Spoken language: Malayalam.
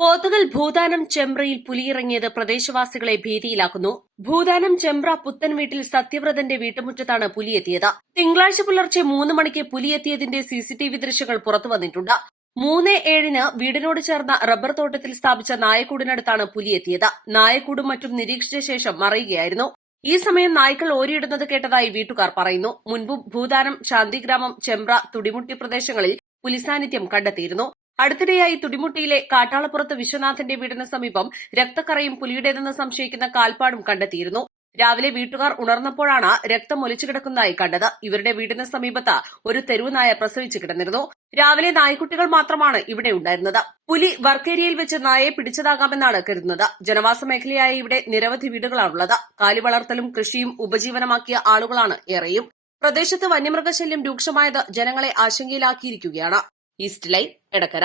പോത്തുകൽ ഭൂതാനം ചെമ്പ്രയിൽ പുലിയിറങ്ങിയത് പ്രദേശവാസികളെ ഭീതിയിലാക്കുന്നു. ഭൂതാനം ചെമ്പ്ര പുത്തൻ വീട്ടിൽ സത്യവ്രതന്റെ വീട്ടുമുറ്റത്താണ് പുലിയെത്തിയത്. തിങ്കളാഴ്ച പുലർച്ചെ 3 മണിക്ക് പുലിയെത്തിയതിന്റെ സിസിടിവി ദൃശ്യങ്ങൾ പുറത്തുവന്നിട്ടുണ്ട്. 3:07 വീടിനോട് ചേർന്ന റബ്ബർ തോട്ടത്തിൽ സ്ഥാപിച്ച നായക്കൂടിനടുത്താണ് പുലിയെത്തിയത്. നായക്കൂടും മറ്റും നിരീക്ഷിച്ച ശേഷം മറയുകയായിരുന്നു. ഈ സമയം നായ്ക്കൾ ഓരിയിടുന്നത് കേട്ടതായി വീട്ടുകാർ പറയുന്നു. മുൻപും ഭൂതാനം, ശാന്തിഗ്രാമം, ചെമ്പ്ര, തുടിമുട്ടി പ്രദേശങ്ങളിൽ പുലി സാന്നിധ്യം കണ്ടെത്തിയിരുന്നു. അടുത്തിടെയായി തുടിമുട്ടിയിലെ കാട്ടാളപ്പുറത്ത് വിശ്വനാഥന്റെ വീടിന് സമീപം രക്തക്കറയും പുലിയുടേതെന്ന് സംശയിക്കുന്ന കാൽപ്പാടും കണ്ടെത്തിയിരുന്നു. രാവിലെ വീട്ടുകാർ ഉണർന്നപ്പോഴാണ് രക്തം ഒലിച്ചു കിടക്കുന്നതായി കണ്ടത്. ഇവരുടെ വീടിന് സമീപത്ത് ഒരു തെരുവുനായ പ്രസവിച്ചു കിടന്നിരുന്നു. രാവിലെ നായ്ക്കുട്ടികൾ മാത്രമാണ് ഇവിടെ ഉണ്ടായിരുന്നത്. പുലി വർക്കേരിയയിൽ വെച്ച് നായയെ പിടിച്ചതാകാമെന്നാണ് കരുതുന്നത്. ജനവാസ മേഖലയായ ഇവിടെ നിരവധി വീടുകളാണുള്ളത്. കാലി വളർത്തലും കൃഷിയും ഉപജീവനമാക്കിയ ആളുകളാണ് ഏറെയും. പ്രദേശത്ത് വന്യമൃഗശല്യം രൂക്ഷമായത് ജനങ്ങളെ ആശങ്കയിലാക്കിയിരിക്കുകയാണ്. East line, Edakkara.